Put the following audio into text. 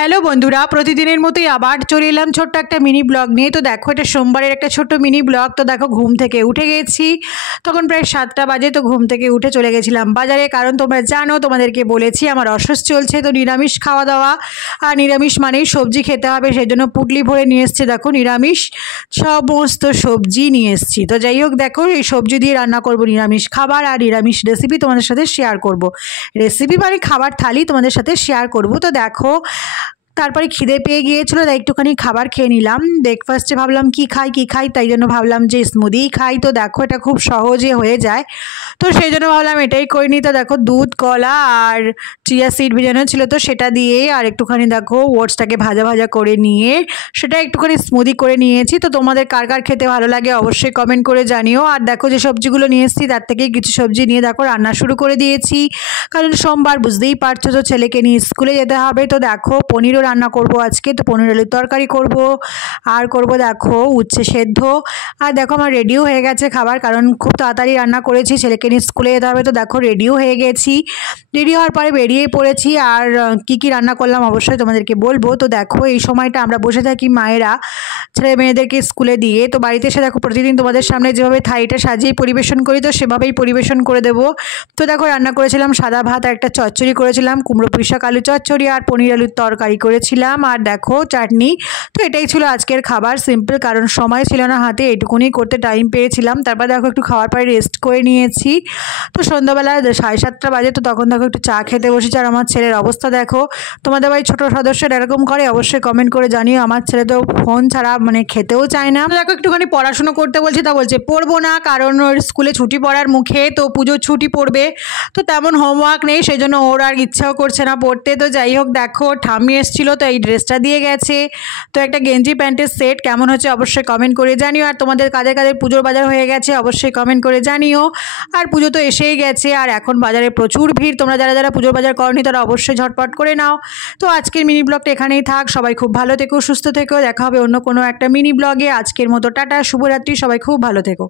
Hello বন্ধুরা, প্রতিদিনের মতোই আবার চলে এলাম ছোট্ট একটা মিনি ব্লগ নিয়ে। তো দেখো, এটা সোমবারের একটা ছোট্ট মিনি ব্লগ। তো দেখো, ঘুম থেকে উঠে গেছি, তখন প্রায় 7টা বাজে। তো ঘুম থেকে উঠে চলে গেছিলাম বাজারে, কারণ তোমরা জানো, তোমাদেরকে বলেছি আমার অসুস্থ চলছে, তো নিরামিষ খাওয়া দাওয়া, আর নিরামিষ মানেই সবজি খেতে হবে। সেই জন্য পুটলি ভরে নিয়ে এসছে, দেখো নিরামিষ সমস্ত সবজি নিয়ে এসছি। তো যাই হোক, দেখো এই সবজি দিয়ে রান্না করব নিরামিষ খাবার, আর নিরামিষ রেসিপি তোমাদের সাথে শেয়ার করব। রেসিপি মানে খাবার থালি তোমাদের সাথে শেয়ার করব। তো দেখো, তারপরে খিদে পেয়ে গিয়েছিলো, তাই একটুখানি খাবার খেয়ে নিলাম। ব্রেকফাস্টে ভাবলাম কি খাই, তাই জন্য ভাবলাম যে স্মুদিই খাই। তো দেখো, এটা খুব সহজে হয়ে যায়, তো সেই জন্য ভাবলাম এটাই করে নিই। তো দেখো, দুধ, কলা আর চিয়া সিড ভিজানো ছিল, তো সেটা দিয়ে আর একটুখানি দেখো ওটসটাকে ভাজা ভাজা করে নিয়ে সেটা একটুখানি স্মুদি করে নিয়েছি। তো তোমাদের কার কার খেতে ভালো লাগে অবশ্যই কমেন্ট করে জানিও। আর দেখো, যে সবজিগুলো নিয়ে এসেছি তার থেকে কিছু সবজি নিয়ে দেখো রান্না শুরু করে দিয়েছি, কারণ সোমবার বুঝতেই পারছো, তো ছেলেকে নিয়ে স্কুলে যেতে হবে। তো দেখো, পনিরও রান্না করব আজকে। তো পনির আলুর তরকারি করব, আর করব দেখো উচ্ছে সেদ্ধ। আর দেখো, আমার রেডিও হয়ে গেছে খাবার, কারণ খুব তাড়াতাড়ি রান্না করেছি, ছেলেকে নিয়ে স্কুলে যেতে হবে। তো দেখো, রেডিও হয়ে গেছি, রেডি হওয়ার পরে বেরিয়ে পড়েছি। আর কি রান্না করলাম অবশ্যই তোমাদেরকে বলবো। তো দেখো, এই সময়টা আমরা বসে থাকি মায়েরা ছেলে মেয়েদেরকে স্কুলে দিয়ে। তো বাড়িতে এসে দেখো, প্রতিদিন তোমাদের সামনে যেভাবে থাইটা সাজিয়ে পরিবেশন করি, তো সেভাবেই পরিবেশন করে দেবো। তো দেখো, রান্না করেছিলাম সাদা ভাত, আর একটা চচ্চড়ি করেছিলাম, কুমড়ো পুঁই শাক আলু চচ্চড়ি, আর পনির আলুর তরকারি করেছিলাম, আর দেখো চাটনি। তো এটাই ছিল আজকের খাবার, সিম্পল, কারণ সময় ছিল না হাতে, এইটুকুনি করতে টাইম পেয়েছিলাম। তারপর দেখো, একটু খাওয়ার পরে রেস্ট করে নিয়েছি। তো সন্ধ্যাবেলা 7:30টা বাজে, তো তখন দেখো একটু চা খেতে বসেছি। আর আমার ছেলের অবস্থা দেখো, তোমাদের বাড়ির ছোটো সদস্যরা এরকম করে অবশ্যই কমেন্ট করে জানিও। আমার ছেলে তো ফোন ছাড়া মানে খেতেও চায় না। দেখো, একটুখানি পড়াশুনো করতে বলছি, তা বলছে পড়বো না, কারণ ওর স্কুলে ছুটি পড়ার মুখে, তো পুজোর ছুটি পড়বে, তো তেমন হোমওয়ার্ক নেই, সেই জন্য ওর আর ইচ্ছাও করছে না পড়তে। তো যাই হোক, দেখো ঠাম্মি এসেছিলো, তো এই ড্রেসটা দিয়ে গেছে। তো একটা গেঞ্জি প্যান্টের সেট কেমন হচ্ছে অবশ্যই কমেন্ট করে জানিও। আর তোমাদের কাদের কাদের পুজোর বাজার হয়ে গেছে অবশ্যই কমেন্ট করে জানিও। আর পুজো তো এসেই গেছে, আর এখন বাজারে প্রচুর ভিড়। তোমরা যারা যারা পুজোর বাজার করনি তারা অবশ্যই ঝটপট করে নাও। তো আজকের মিনি ব্লগটা এখানেই থাক। সবাই খুব ভালো থেকো, সুস্থ থেকো। দেখা হবে অন্য কোনো একটা মিনি ব্লগে। আজকের মতো টাটা, শুভরাত্রি, সবাই খুব ভালো থেকো।